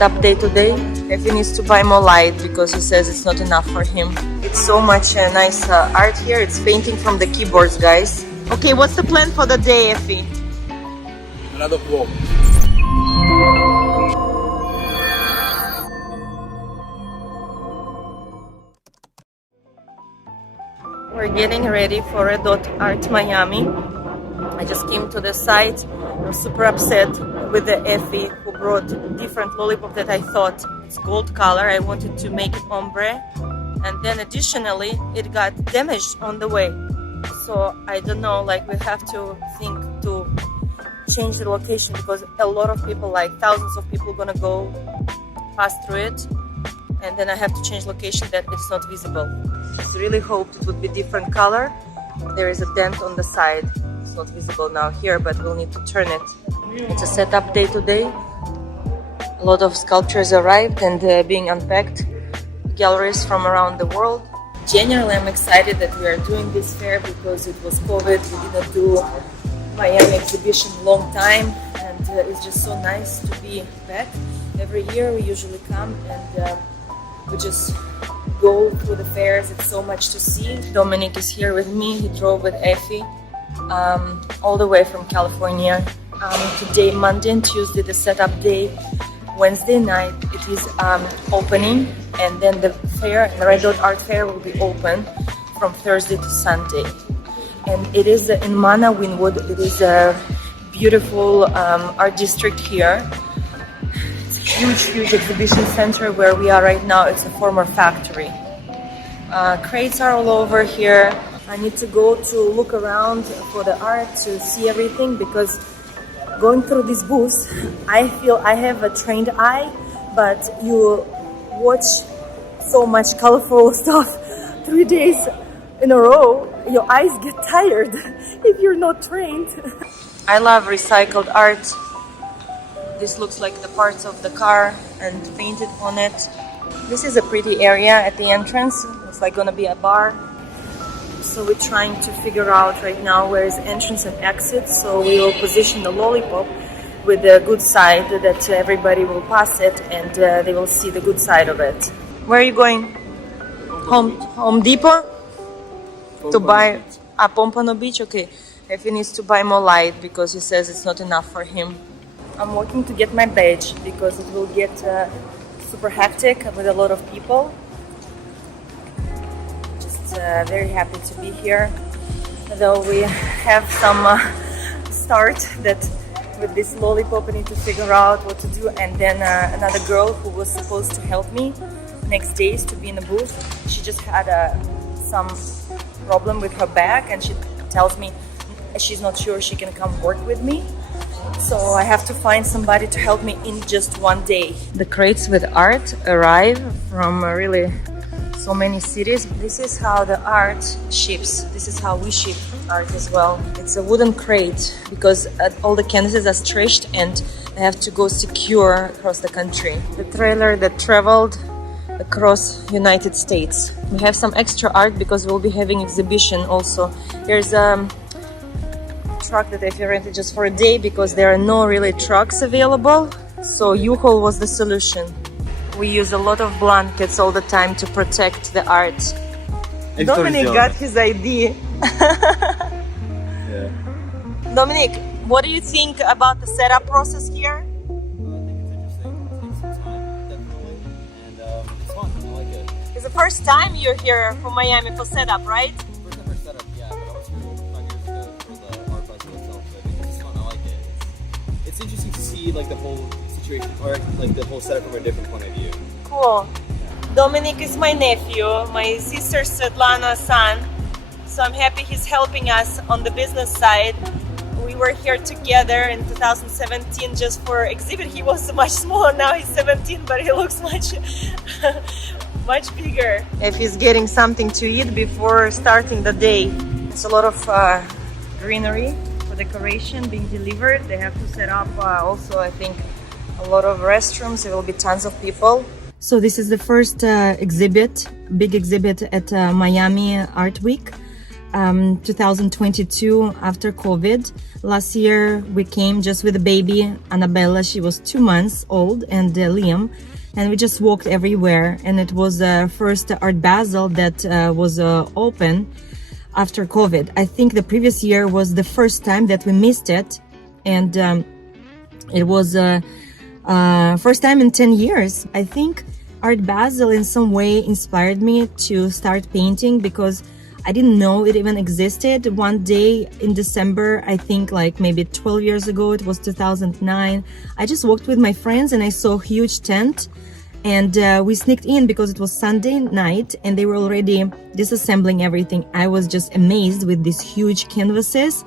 setup day today. Effie needs to buy more light because he says it's not enough for him. It's so much nice art here. It's painting from the keyboards, guys. Okay, what's the plan for the day, Effie? Another vlog. We're getting ready for Red Dot Art Miami. I just came to the site. I'm super upset with the Effie who brought different lollipop that I thought it's gold color. I wanted to make it ombre, and then additionally it got damaged on the way. So I don't know, like we have to think to change the location because a lot of people, like thousands of people, gonna go pass through it, and then I have to change location that it's not visible. Just really hoped it would be different color. There is a dent on the side. It's not visible now here, but we'll need to turn it. It's a setup day today. A lot of sculptures arrived and being unpacked. Galleries from around the world. Generally, I'm excited that we are doing this fair because it was COVID. We didn't do Miami exhibition long time, and it's just so nice to be back. Every year we usually come and we just go through the fairs. It's so much to see. Dominic is here with me. He drove with Effie all the way from California. Today, Monday and Tuesday, the setup day. Wednesday night it is opening, and then the fair, the Red Dot Art Fair, will be open from Thursday to Sunday. And it is in Mana, Wynwood. It is a beautiful art district here. It's a huge exhibition center where we are right now. It's a former factory. Crates are all over here. I need to go to look around for the art to see everything, because going through these booths, I feel I have a trained eye, but you watch so much colorful stuff 3 days in a row, your eyes get tired if you're not trained. I love recycled art. This looks like the parts of the car and painted on it. This is a pretty area at the entrance. It's like gonna be a bar. So we're trying to figure out right now where is entrance and exit. So we will position the lollipop with the good side that everybody will pass it and they will see the good side of it. Where are you going? Home Depot? To buy a Pompano Beach? Okay. If he needs to buy more light because he says it's not enough for him. I'm working to get my badge because it will get super hectic with a lot of people. Very happy to be here, though we have some start that with this lollipop I need to figure out what to do, and then another girl who was supposed to help me next days to be in the booth, she just had some problem with her back and she tells me she's not sure she can come work with me, so I have to find somebody to help me in just one day. The crates with art arrive from really so many cities. This is how the art ships. This is how we ship art as well. It's a wooden crate because all the canvases are stretched and they have to go secure across the country. The trailer that traveled across United States. We have some extra art because we'll be having exhibition also. There's a truck that I rented just for a day because there are no really trucks available. So U-Haul was the solution. We use a lot of blankets all the time to protect the art. Dominic got his ID. Yeah. Dominic, what do you think about the setup process here? I think it's interesting. It takes some time, definitely. And it's fun. I like it. It's the first time you're here for Miami for setup, right? First setup, yeah. But I was here 5 years ago for the art festival itself. So I think it's fun. I like it. It's interesting to see like the whole situation, or like the whole setup from a different point of view. Cool. Dominic is my nephew, my sister Svetlana's son. So I'm happy he's helping us on the business side. We were here together in 2017 just for exhibit. He was much smaller, now he's 17, but he looks much much bigger. If he's getting something to eat before starting the day. It's a lot of greenery for decoration being delivered. They have to set up also, I think, a lot of restrooms. There will be tons of people. So this is the first exhibit, big exhibit at Miami Art Week. 2022 after COVID. Last year we came just with a baby, Annabella. She was 2 months old, and Liam, and we just walked everywhere. And it was the first Art Basel that was open after COVID. I think the previous year was the first time that we missed it, and it was first time in 10 years. I think Art Basel in some way inspired me to start painting, because I didn't know it even existed. One day in December, I think like maybe 12 years ago, it was 2009, I just walked with my friends and I saw a huge tent, and we sneaked in because it was Sunday night and they were already disassembling everything. I was just amazed with these huge canvases.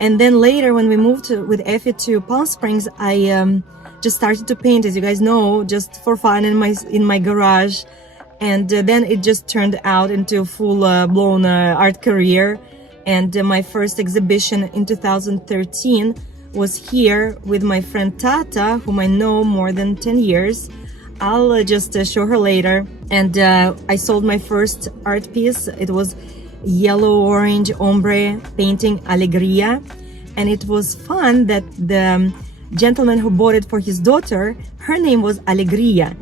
And then later when we moved with Effie to Palm Springs, I just started to paint, as you guys know, just for fun in my garage. And then it just turned out into a full-blown art career. And my first exhibition in 2013 was here with my friend Tata, whom I know more than 10 years. I'll just show her later. And I sold my first art piece. It was yellow-orange ombre painting Alegria. And it was fun that the gentleman who bought it for his daughter, her name was Alegria.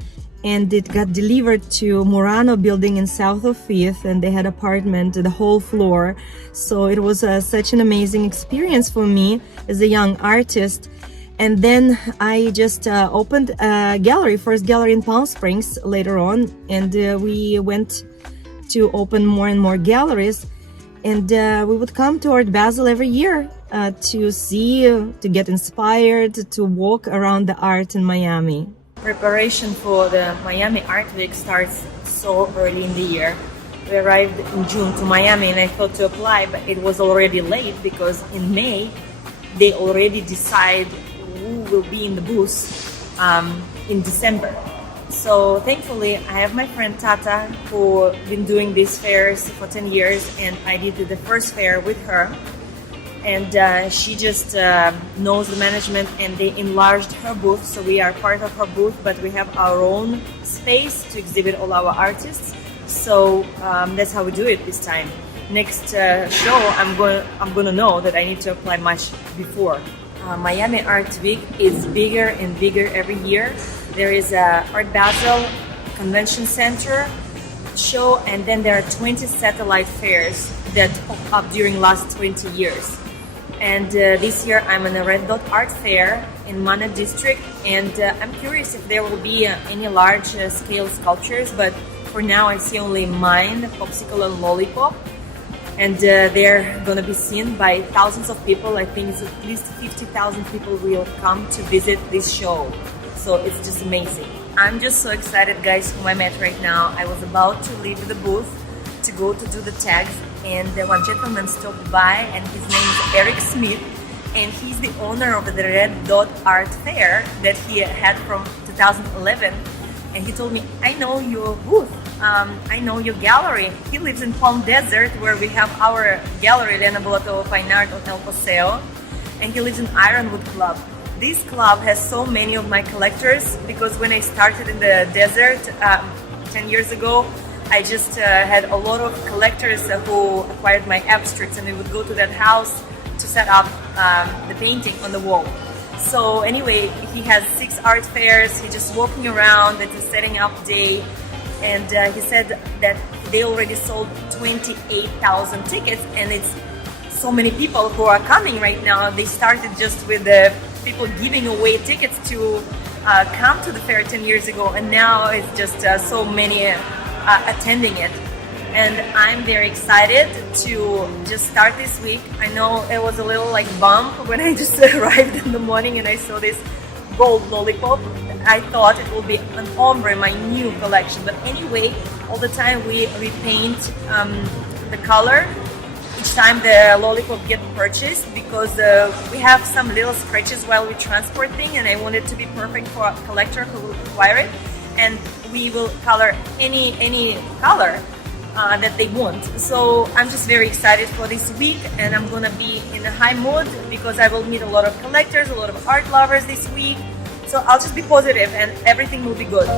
And it got delivered to Murano building in south of 5th, and they had apartment, the whole floor. So it was such an amazing experience for me as a young artist. And then I just opened a gallery, first gallery in Palm Springs later on, and we went to open more and more galleries. And we would come to Art Basel every year to see, to get inspired, to walk around the art in Miami. Preparation for the Miami Art Week starts so early in the year. We arrived in June to Miami and I thought to apply, but it was already late because in May they already decide who will be in the booth in December. So thankfully I have my friend Tata, who been doing these fairs for 10 years, and I did the first fair with her. And she just knows the management, and they enlarged her booth, so we are part of her booth, but we have our own space to exhibit all our artists. So that's how we do it this time. Next show, I'm gonna know that I need to apply much before. Miami Art Week is bigger and bigger every year. There is a Art Basel Convention Center show, and then there are 20 satellite fairs that pop up during last 20 years. And this year I'm in a Red Dot Art Fair in Mana District, and I'm curious if there will be any large scale sculptures, but for now I see only mine, Popsicle and Lollipop, and they're gonna be seen by thousands of people. I think it's at least 50,000 people will come to visit this show, so it's just amazing. I'm just so excited, guys, whom I met right now. I was about to leave the booth to go to do the tags, and one gentleman stopped by, and his name is Eric Smith, and he's the owner of the Red Dot Art Fair that he had from 2011. And he told me, I know your booth, I know your gallery. He lives in Palm Desert, where we have our gallery, ELENA BULATOVA Fine Art on El Paseo, and he lives in Ironwood Club. This club has so many of my collectors, because when I started in the desert 10 years ago, I just had a lot of collectors who acquired my abstracts, and they would go to that house to set up the painting on the wall. So anyway, he has 6 art fairs. He's just walking around. It's a setting up day, and he said that they already sold 28,000 tickets, and it's so many people who are coming right now. They started just with the people giving away tickets to come to the fair 10 years ago, and now it's just so many attending it. And I'm very excited to just start this week. I know it was a little like bump when I just arrived in the morning and I saw this gold lollipop. I thought it would be an ombre, my new collection, but anyway, all the time we repaint the color each time the lollipop get purchased, because we have some little scratches while we transport thing, and I want it to be perfect for a collector who will acquire it. And we will color any color that they want. So I'm just very excited for this week, and I'm gonna be in a high mood because I will meet a lot of collectors, a lot of art lovers this week. So I'll just be positive and everything will be good.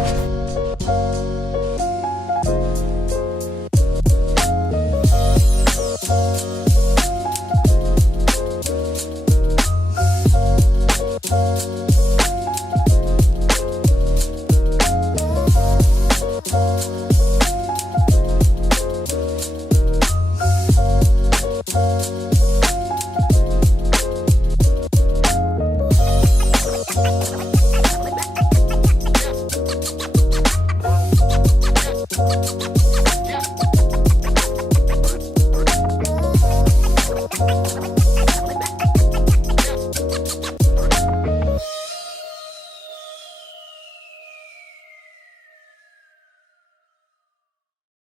Bye.